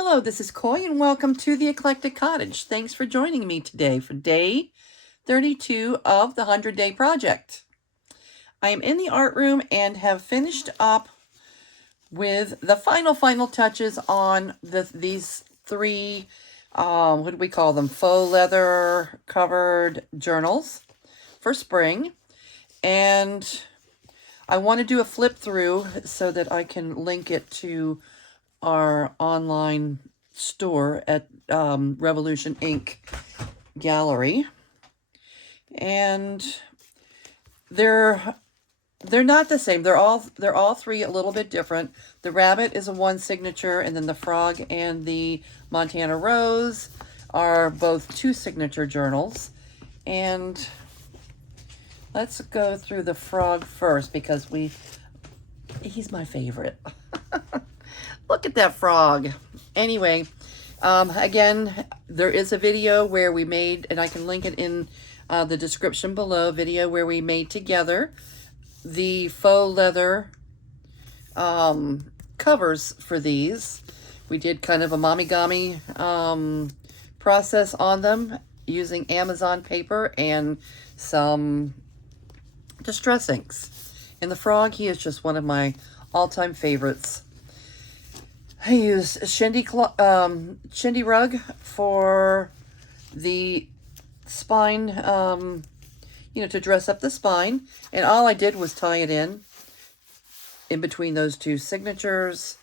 Hello, this is Coy, and welcome to the Eclectic Cottage. Thanks for joining me today for day 32 of the 100-Day Project. I am in the art room and have finished up with the final touches on these three, what do we call them? Faux leather covered journals for spring. And I want to do a flip through so that I can link it to our online store at Revolution Inc. Gallery. And they're not the same. They're all three a little bit different. The rabbit is a one signature, and then the frog and the Montana Rose are both two signature journals. And let's go through the frog first because he's my favorite. Look at that frog. Anyway, again, there is a video where we made, and I can link it in the description below, video where we made together the faux leather covers for these. We did kind of a mommy-gami process on them using Amazon paper and some distress inks. And the frog, he is just one of my all-time favorites. I used a shindy rug for the spine, to dress up the spine. And all I did was tie it in between those two signatures,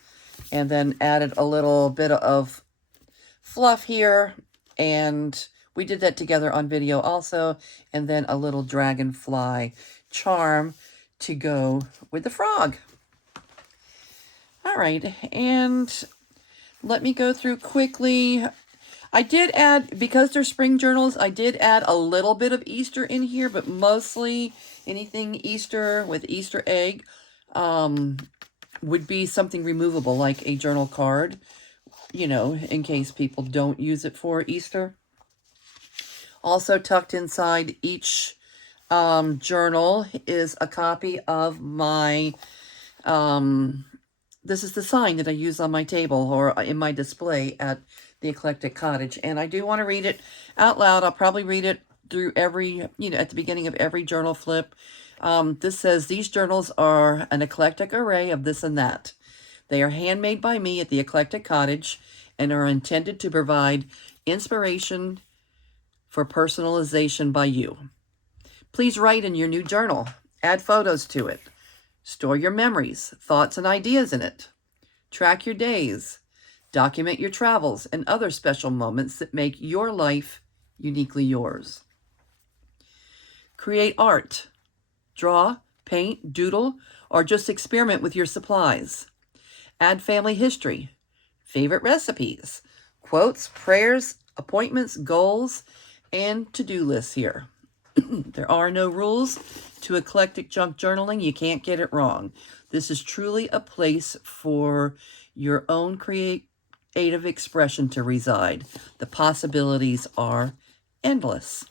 and then added a little bit of fluff here. And we did that together on video also. And then a little dragonfly charm to go with the frog. All right, and let me go through quickly. I did add, because they're spring journals, I did add a little bit of Easter in here, but mostly anything Easter with Easter egg would be something removable, like a journal card, in case people don't use it for Easter. Also tucked inside each journal is a copy of my... this is the sign that I use on my table or in my display at the Eclectic Cottage. And I do want to read it out loud. I'll probably read it through every, at the beginning of every journal flip. This says, "These journals are an eclectic array of this and that. They are handmade by me at the Eclectic Cottage and are intended to provide inspiration for personalization by you. Please write in your new journal. Add photos to it. Store your memories, thoughts, and ideas in it. Track your days. Document your travels and other special moments that make your life uniquely yours. Create art. Draw, paint, doodle, or just experiment with your supplies. Add family history, favorite recipes, quotes, prayers, appointments, goals, and to-do lists here. There are no rules to eclectic junk journaling. You can't get it wrong. This is truly a place for your own creative expression to reside. The possibilities are endless."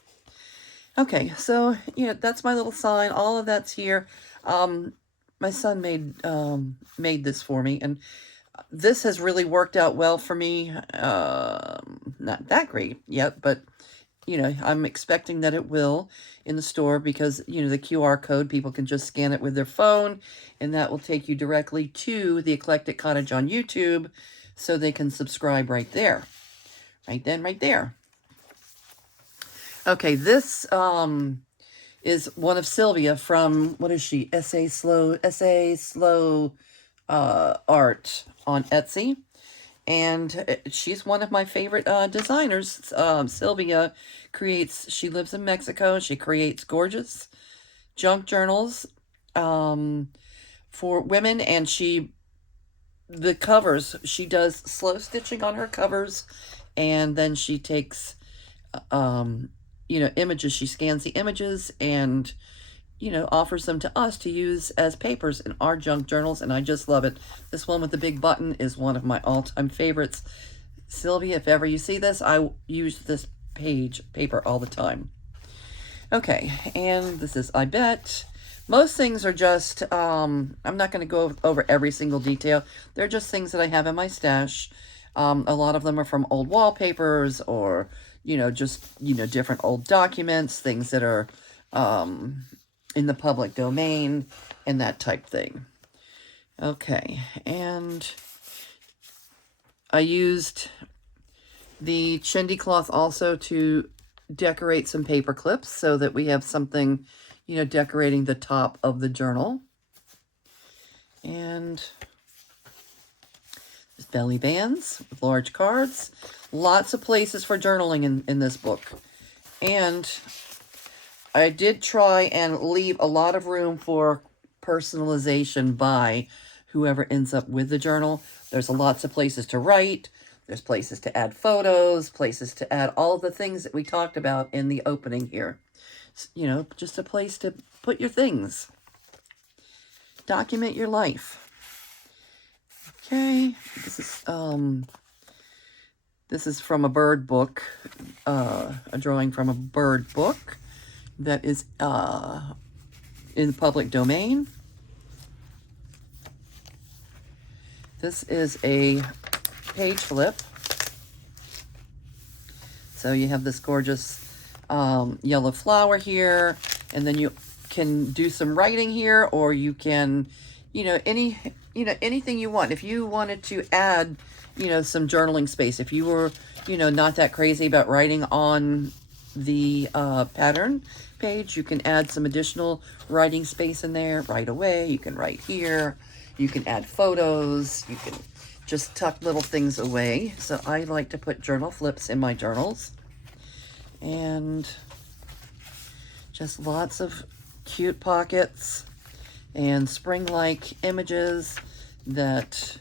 Okay, so that's my little sign. All of that's here. My son made this for me, and this has really worked out well for me. Not that great yet, but I'm expecting that it will in the store because, the QR code, people can just scan it with their phone, and that will take you directly to the Eclectic Cottage on YouTube, so they can subscribe right there. Right then, right there. Okay, this is one of Sylvia from, what is she? Essay Slow Art on Etsy. And she's one of my favorite designers. Sylvia she lives in Mexico. She creates gorgeous junk journals for women. And the covers, she does slow stitching on her covers. And then she takes, images. She scans the images and, offers them to us to use as papers in our junk journals, and I just love it. This one with the big button is one of my all-time favorites. Sylvia, if ever you see this, I use this paper all the time. Okay, and this is I Bet. Most things are just, I'm not going to go over every single detail. They're just things that I have in my stash. A lot of them are from old wallpapers or, just, different old documents, things that are in the public domain and that type thing. Okay, and I used the Chendi cloth also to decorate some paper clips so that we have something, decorating the top of the journal. And belly bands with large cards. Lots of places for journaling in this book. And I did try and leave a lot of room for personalization by whoever ends up with the journal. There's lots of places to write. There's places to add photos, places to add all the things that we talked about in the opening here. Just a place to put your things. Document your life. Okay, this is from a bird book, a drawing from a bird book that is in the public domain. This is a page flip. So you have this gorgeous yellow flower here, and then you can do some writing here, or you can, anything you want. If you wanted to add, some journaling space, if you were, not that crazy about writing on the pattern page, you can add some additional writing space in there right away. You can write here. You can add photos. You can just tuck little things away. So I like to put journal flips in my journals. And just lots of cute pockets and spring-like images that...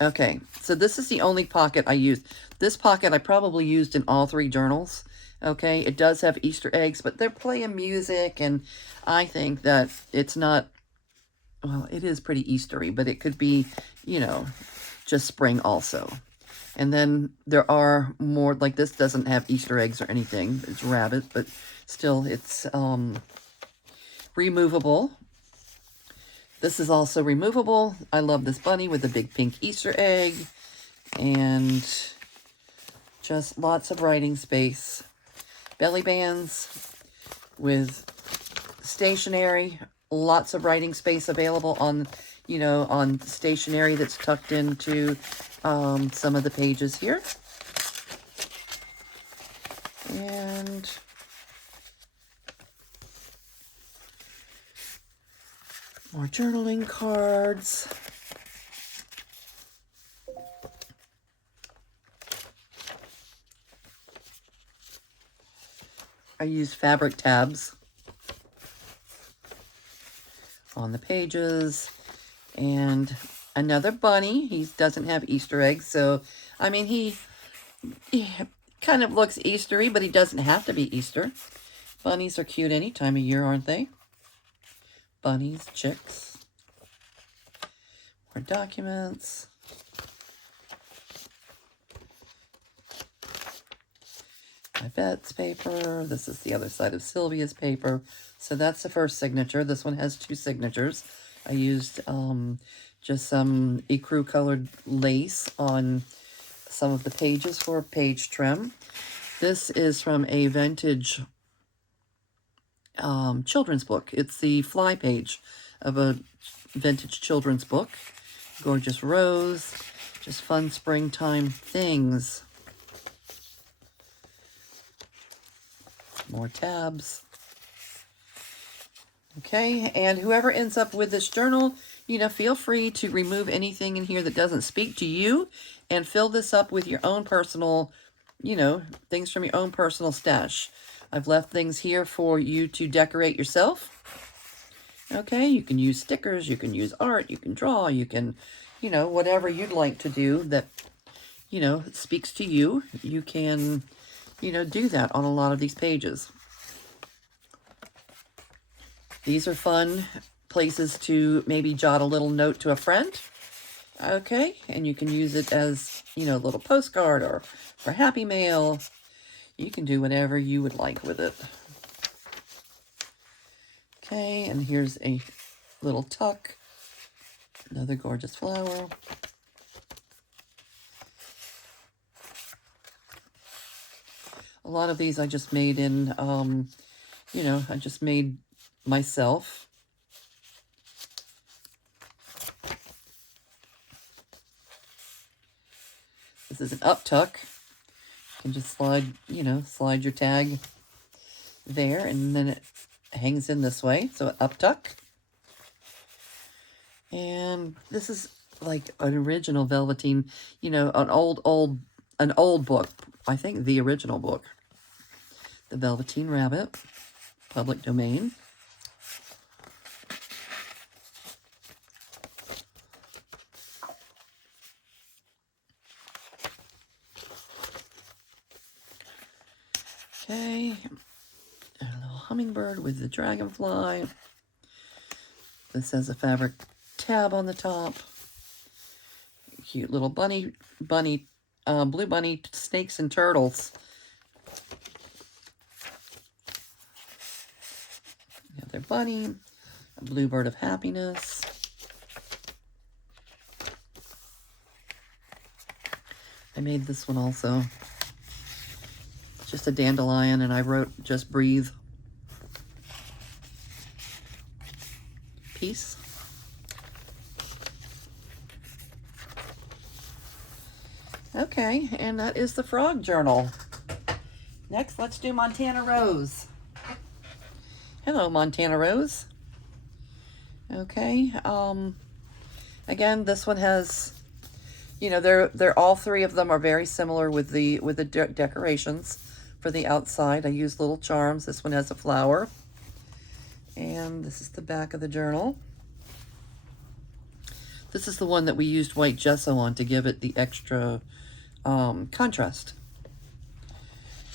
Okay, so this is the only pocket I used. This pocket I probably used in all three journals. Okay, it does have Easter eggs, but they're playing music, and I think that it's not... Well, it is pretty Eastery, but it could be, just spring also. And then there are more, like this doesn't have Easter eggs or anything. It's rabbit, but still it's removable. This is also removable. I love this bunny with the big pink Easter egg. And just lots of writing space. Belly bands with stationery. Lots of writing space available on, on stationery that's tucked into some of the pages here. And more journaling cards. I use fabric tabs on the pages. And another bunny. He doesn't have Easter eggs, so, I mean, he kind of looks Eastery, but he doesn't have to be Easter. Bunnies are cute any time of year, aren't they? Bunnies, chicks. More documents. Yvette's paper. This is the other side of Sylvia's paper. So that's the first signature. This one has two signatures. I used just some ecru colored lace on some of the pages for page trim. This is from a vintage children's book. It's the fly page of a vintage children's book. Gorgeous rose. Just fun springtime things. More tabs. Okay, and whoever ends up with this journal, feel free to remove anything in here that doesn't speak to you and fill this up with your own personal, things from your own personal stash. I've left things here for you to decorate yourself. Okay, you can use stickers, you can use art, you can draw, you can, whatever you'd like to do that, speaks to you. You can, do that on a lot of these pages. These are fun places to maybe jot a little note to a friend. Okay, and you can use it as, a little postcard or for Happy Mail. You can do whatever you would like with it. Okay, and here's a little tuck. Another gorgeous flower. A lot of these I just made in, you know, I just made myself. This is an up tuck. You can just slide, you know, slide your tag there, and then it hangs in this way. So an up tuck. And this is like an original velveteen, you know, an old book. I think the original book. The Velveteen Rabbit, public domain. Okay, a little hummingbird with the dragonfly. This has a fabric tab on the top. Cute little blue bunny, snakes and turtles. Another bunny, a bluebird of happiness. I made this one also. Just a dandelion, and I wrote, "Just breathe." Peace. Okay, and that is the frog journal. Next, let's do Montana Rose. Hello, Montana Rose. Okay, again, this one has, you know, they're all three of them are very similar with the decorations for the outside. I use little charms. This one has a flower. And this is the back of the journal. This is the one that we used white gesso on to give it the extra contrast.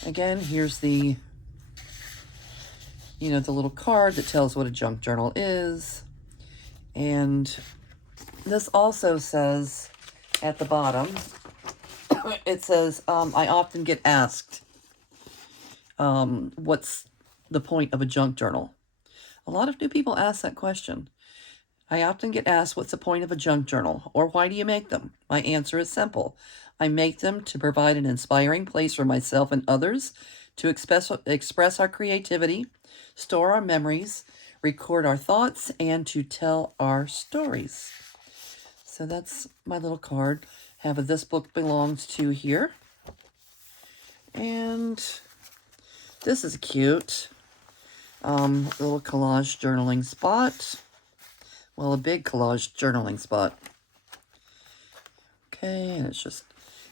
Again, here's the, you know, the little card that tells what a junk journal is. And this also says at the bottom, it says, I often get asked, what's the point of a junk journal? A lot of new people ask that question. I often get asked, what's the point of a junk journal? Or why do you make them? My answer is simple. I make them to provide an inspiring place for myself and others to express our creativity, store our memories, record our thoughts, and to tell our stories. So that's my little card. Have a "This book belongs to" here. And this is cute. Little collage journaling spot. Well, a big collage journaling spot. Okay, and it's just,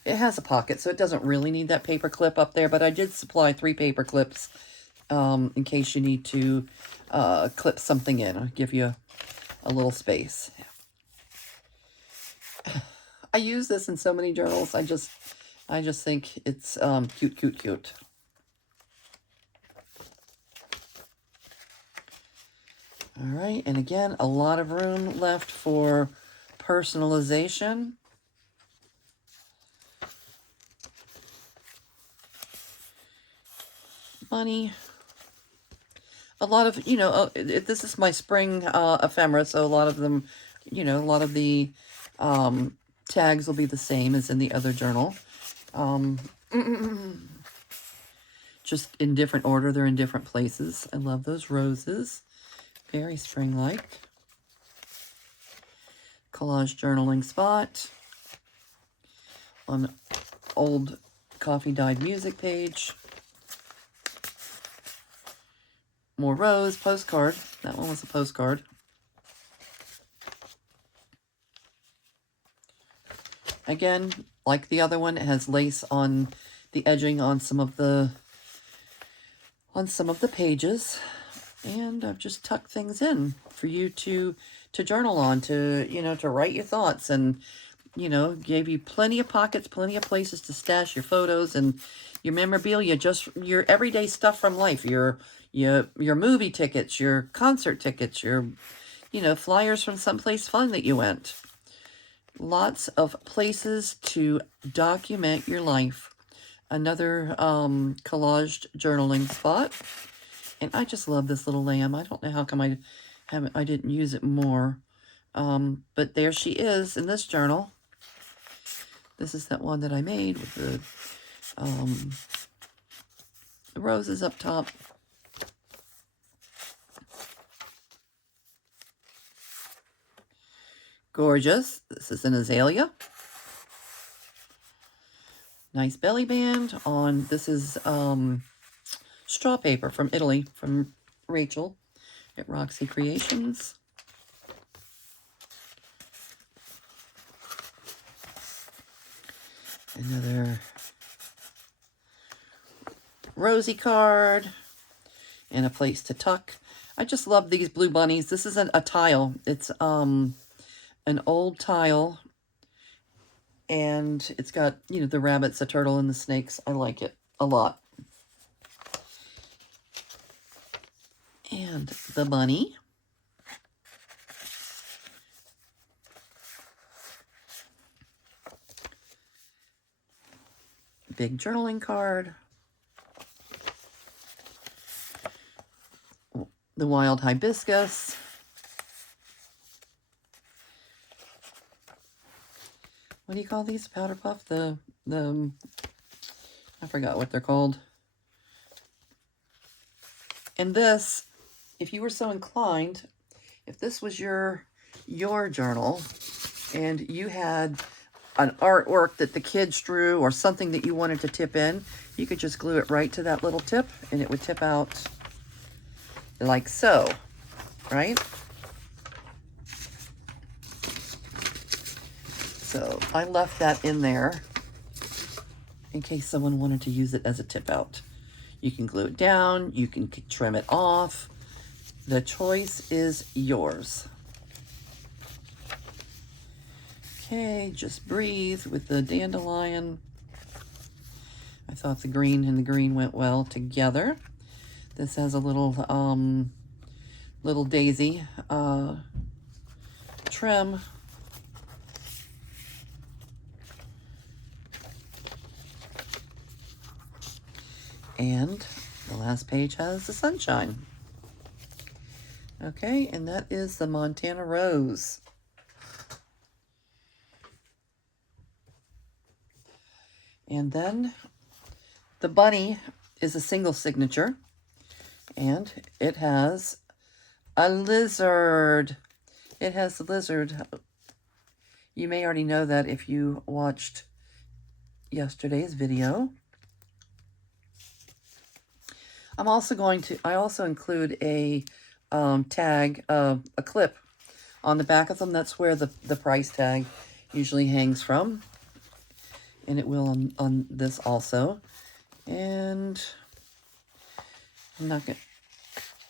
it has a pocket, so it doesn't really need that paper clip up there, but I did supply 3 paper clips in case you need to clip something in. I'll give you a little space. I use this in so many journals. I just think it's cute, cute, cute. All right, and again, a lot of room left for personalization. Bunny. A lot of, you know, this is my spring ephemera, so a lot of them, you know, a lot of the tags will be the same as in the other journal. Just in different order, they're in different places. I love those roses. Very spring-like. Collage journaling spot. On old coffee dyed music page. More rose, postcard. That one was a postcard. Again, like the other one, it has lace on the edging on some of the pages. And I've just tucked things in for you to journal on, to, you know, to write your thoughts, and, you know, gave you plenty of pockets, plenty of places to stash your photos and your memorabilia, just your everyday stuff from life, your movie tickets, your concert tickets, your, you know, flyers from someplace fun that you went. Lots of places to document your life. Another collaged journaling spot. And I just love this little lamb. I don't know how come I didn't use it more. But there she is in this journal. This is that one that I made with the The roses up top. Gorgeous. This is an azalea. Nice belly band on, this is straw paper from Italy, from Rachel at Roxy Creations. Another rosy card and a place to tuck. I just love these blue bunnies. This isn't a tile. It's an old tile, and it's got, you know, the rabbits, the turtle, and the snakes. I like it a lot. And the bunny. Big journaling card. The wild hibiscus. What do you call these? Powder puff? I forgot what they're called. And this, if you were so inclined, if this was your journal and you had an artwork that the kids drew or something that you wanted to tip in, you could just glue it right to that little tip and it would tip out like so, right? So I left that in there in case someone wanted to use it as a tip out. You can glue it down, you can trim it off. The choice is yours. Okay, just breathe with the dandelion. I thought the green and the green went well together. This has a little little daisy trim. And the last page has the sunshine. Okay, and that is the Montana Rose. And then the bunny is a single signature, and it has a lizard. It has the lizard. You may already know that if you watched yesterday's video. I also include a tag, a clip on the back of them. That's where the price tag usually hangs from. And it will on this also. And I'm not going to,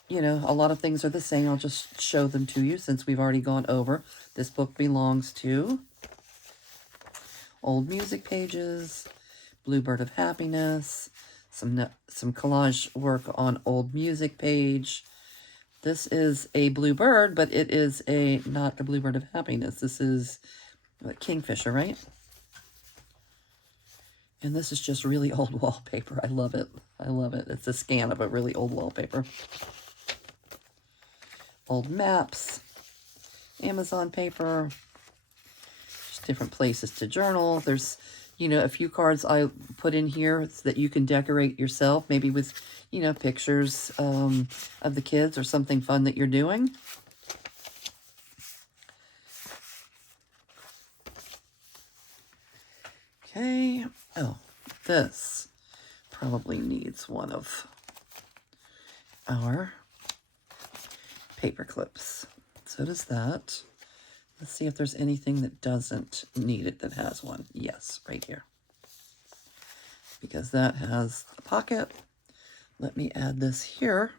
you know, a lot of things are the same. I'll just show them to you since we've already gone over. This book belongs to old music pages, Bluebird of Happiness, some collage work on old music page. This is a bluebird, but it is not the Bluebird of Happiness. This is Kingfisher, right? And this is just really old wallpaper. I love it. I love it. It's a scan of a really old wallpaper. Old maps, Amazon paper, just different places to journal. There's, you know, a few cards I put in here that you can decorate yourself, maybe with, you know, pictures of the kids or something fun that you're doing. Okay. Oh, this probably needs one of our paper clips. So does that. Let's see if there's anything that doesn't need it that has one. Yes, right here. Because that has a pocket. Let me add this here.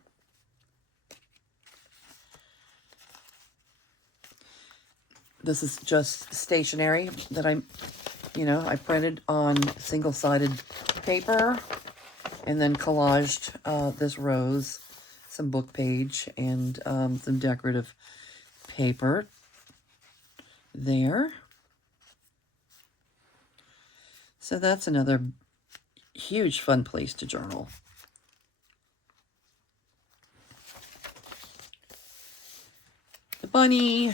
This is just stationery that I printed on single-sided paper and then collaged this rose, some book page, and some decorative paper there. So that's another huge fun place to journal. The bunny,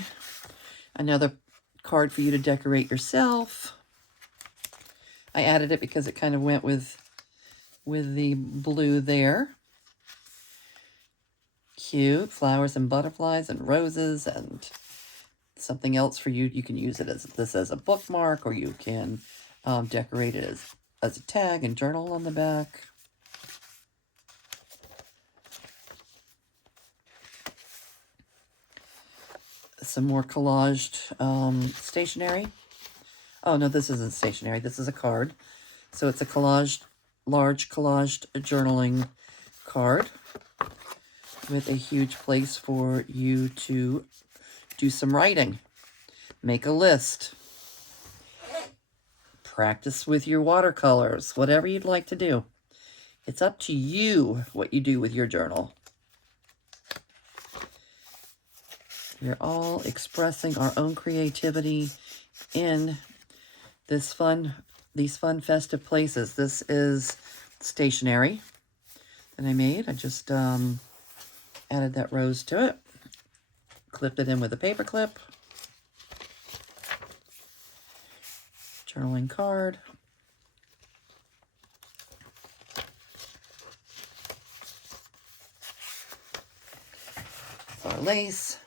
another card for you to decorate yourself. I added it because it kind of went with with the blue there. Cute. Flowers and butterflies and roses and something else for you. You can use it as a bookmark, or you can decorate it as a tag and journal on the back. Some more collaged stationery. Oh, no, this isn't stationery. This is a card. So it's a large collaged journaling card with a huge place for you to do some writing. Make a list. Practice with your watercolors, whatever you'd like to do. It's up to you what you do with your journal. We're all expressing our own creativity in these fun festive places. This is stationery that I made. I just added that rose to it. Clipped it in with a paper clip. Journaling card. Our lace.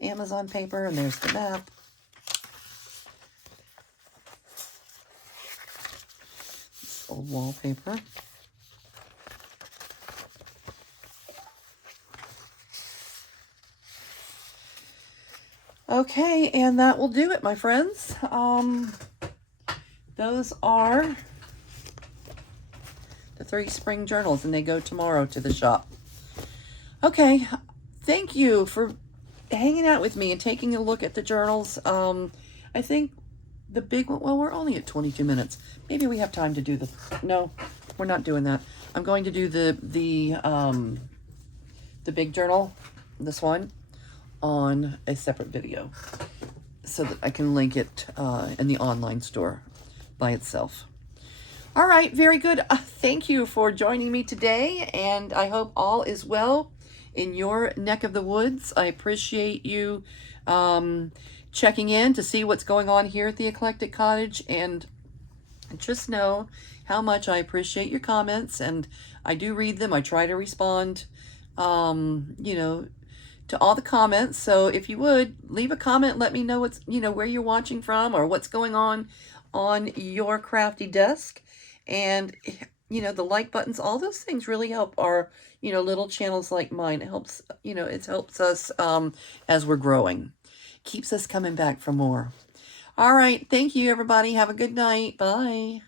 Amazon paper, and there's the map. This old wallpaper. Okay, and that will do it, my friends. Those are the 3 spring journals, and they go tomorrow to the shop. Okay, thank you for hanging out with me and taking a look at the journals. I think the big one, well, we're only at 22 minutes. Maybe we have time to do no, we're not doing that. I'm going to do the big journal, this one, on a separate video so that I can link it in the online store by itself. All right, very good. Thank you for joining me today, and I hope all is well in your neck of the woods. I appreciate you checking in to see what's going on here at the Eclectic Cottage, and just know how much I appreciate your comments, and I do read them. I try to respond, you know, to all the comments. So if you would leave a comment, let me know what's, where you're watching from or what's going on your crafty desk. And the like buttons, all those things really help our, little channels like mine. It helps, it helps us as we're growing. Keeps us coming back for more. All right. Thank you, everybody. Have a good night. Bye.